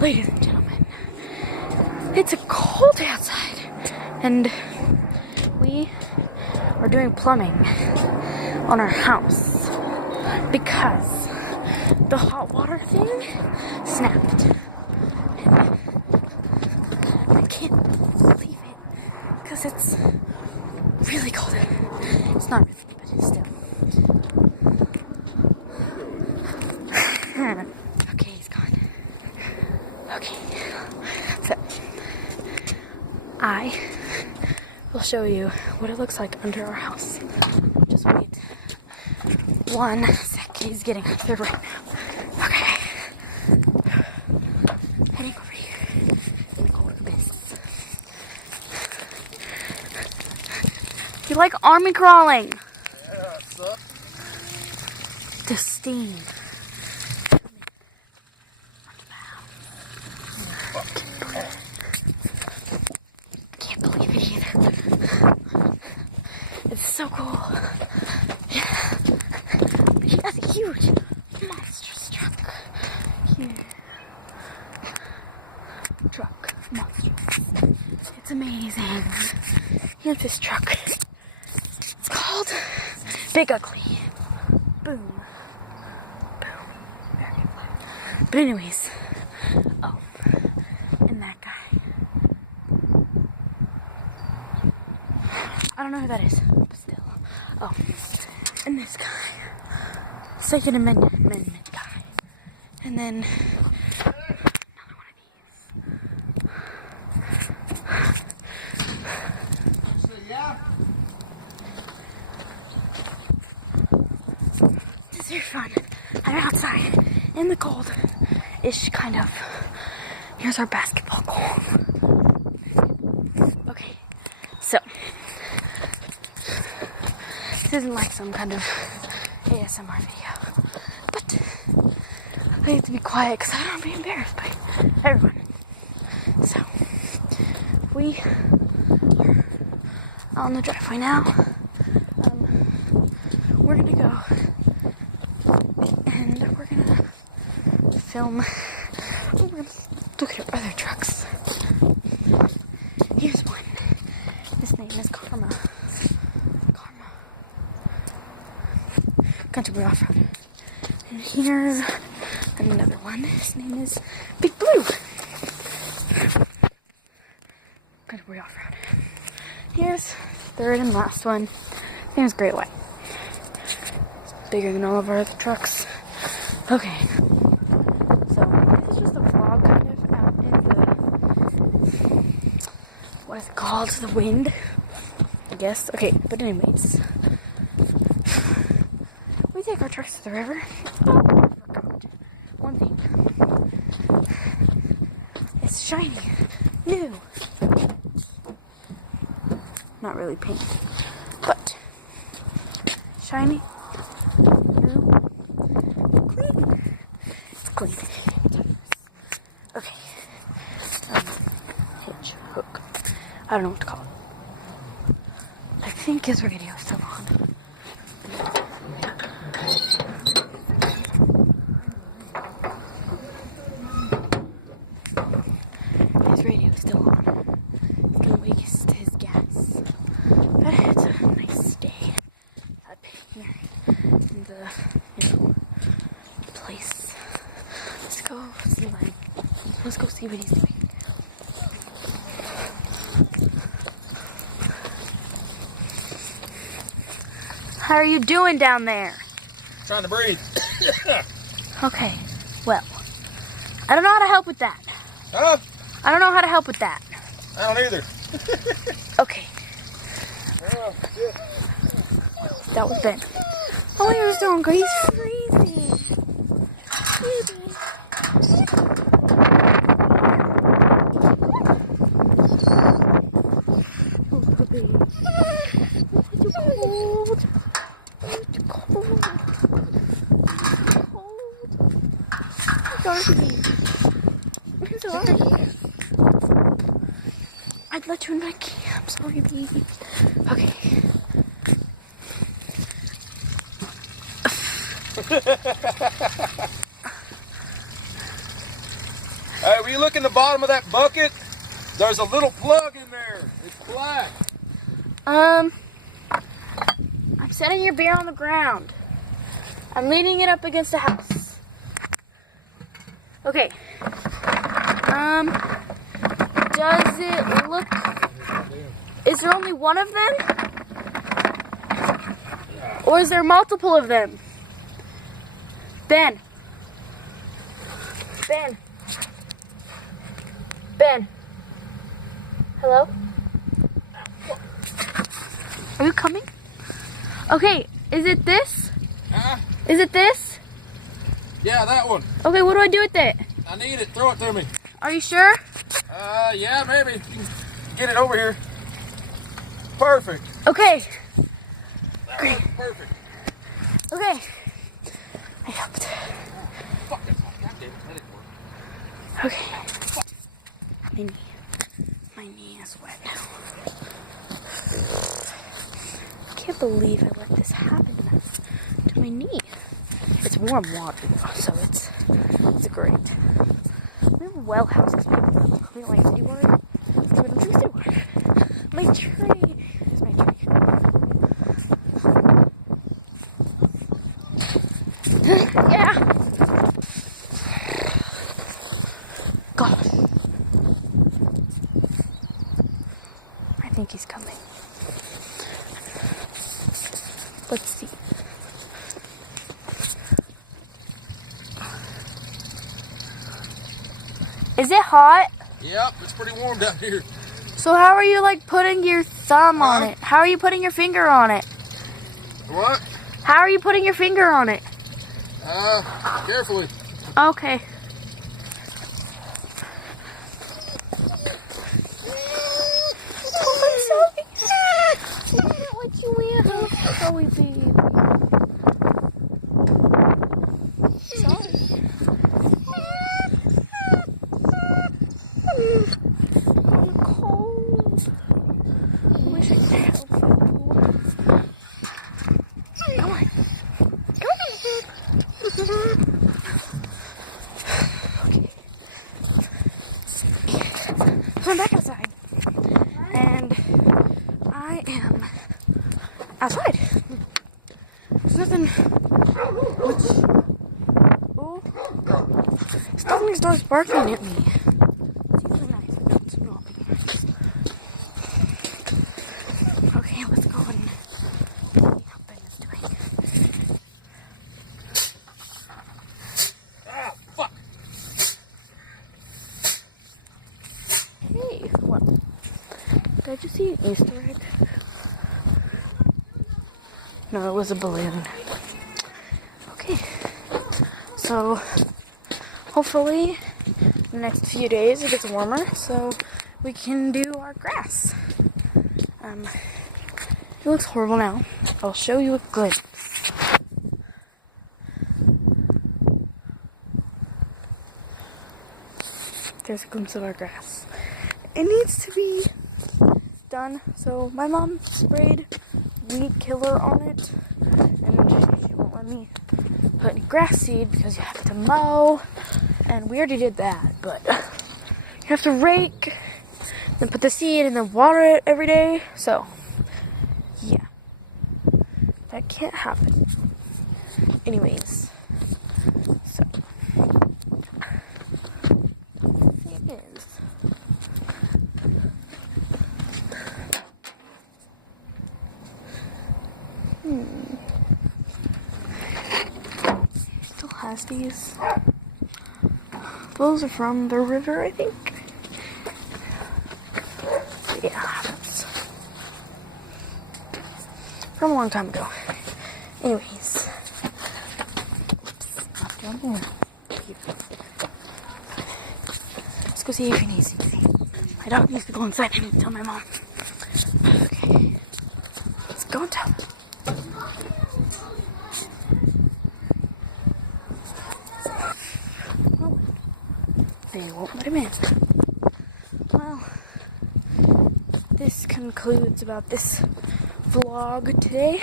Ladies and gentlemen, it's a cold outside, and we are doing plumbing on our house because the hot water thing snapped. And I can't believe it because it's really cold. It's not really, but it's still. Okay, he's gone. Okay, so I will show you what it looks like under our house. Just wait 1 sec. He's getting up there right now. Okay, heading over here in the cold abyss. You like army crawling? Yeah, what's up? The steam. Can't believe it either. It's so cool. Yeah. He has a huge, monstrous truck. Huge truck, monstrous. It's amazing. He has this truck. It's called Big Ugly. Boom. Boom. Very flat. But anyways, oh, and that guy. I don't know who that is, but still. Oh, and this guy. Second Amendment guy. And then another one of these. This is very fun. I'm outside in the cold-ish kind of. Here's our basketball goal. Okay, so this isn't like some kind of ASMR video, but I have to be quiet because I don't want to be embarrassed by everyone. So we are on the driveway now. We're gonna go and we're gonna film. We're gonna look at our other trucks. Here's one. His name is Karma. Country Off-Road. And here's another one. His name is Big Blue. Country Off-Road. Here's third and last one. His name is Great White. It's bigger than all of our other trucks. Okay. So, this is just a vlog kind of out in the, what is it called? The wind, I guess. Okay, but anyways. We take our trucks to the river. Oh, I forgot one thing. It's shiny, new. Not really pink, but shiny, new, clean. It's clean. Okay. Hitch, hook. I don't know what to call it. I think his radio is still on. His radio is still on. It's gonna waste his gas. But it's a nice day up here in the, place. Let's go see what he's doing. How are you doing down there? Trying to breathe. Okay, well, I don't know how to help with that. Huh? I don't know how to help with that. I don't either. Okay. That was Ben. Oh, here's Donka. He's freezing. Freezing. Oh, baby. Oh, it's cold. It's cold. Cold. Darky. Where's Darky? I'd let you in my camp. Sorry, baby. Okay. Hey, will you look in the bottom of that bucket? There's a little plug in there. It's black. I'm setting your beer on the ground. I'm leaning it up against the house. Okay. Does it look... Is there only one of them? Or is there multiple of them? Ben. Ben. Ben. Hello? Are you coming? Okay, is it this? Is it this? Yeah, that one. Okay, what do I do with it? I need it. Throw it to me. Are you sure? Yeah, maybe. You can get it over here. Perfect. Okay. That works perfect. Okay. I helped. Fuck it. God damn it. Let it work. Okay. My knee. My knee is wet now. I can't believe I let this happen to my knee. It's warm water though, so it's great. We have a well house because we don't like city water. So we don't drink city water. My tree. Here's my tree. Yeah. Gosh. I think he's coming. Let's see. Is it hot? Yep, it's pretty warm down here. So how are you like putting your thumb on it? How are you putting your finger on it? What? How are you putting your finger on it? Carefully. Okay. Oh, I'm sorry. I didn't let you in. I'm sorry, baby. Sorry. I'm cold. I wish I could help you. Come on. Okay. So I'm back outside. And I am outside. There's nothing much. Oh. Stop next door barking at me. Seems really nice, but it's not being nice. Okay, let's go and see how Ben is doing. Ah, fuck. Hey, what? Did I just see an Easter egg? No, it was a balloon. Okay. So, hopefully, in the next few days it gets warmer so we can do our grass. It looks horrible now. I'll show you a glimpse. There's a glimpse of our grass. It needs to be done, so my mom sprayed weed killer on it, and she won't let me put any grass seed because you have to mow, and we already did that, but you have to rake, then put the seed, and then water it every day, so yeah, that can't happen. Anyways, so it is. Still has these. Those are from the river, I think. Yeah, that's from a long time ago. Anyways, not down there. Here. Let's go see if he needs anything. My dog needs to go inside. I need to tell my mom. Okay, let's go and tell her. They won't let him in. Well, this concludes about this vlog today.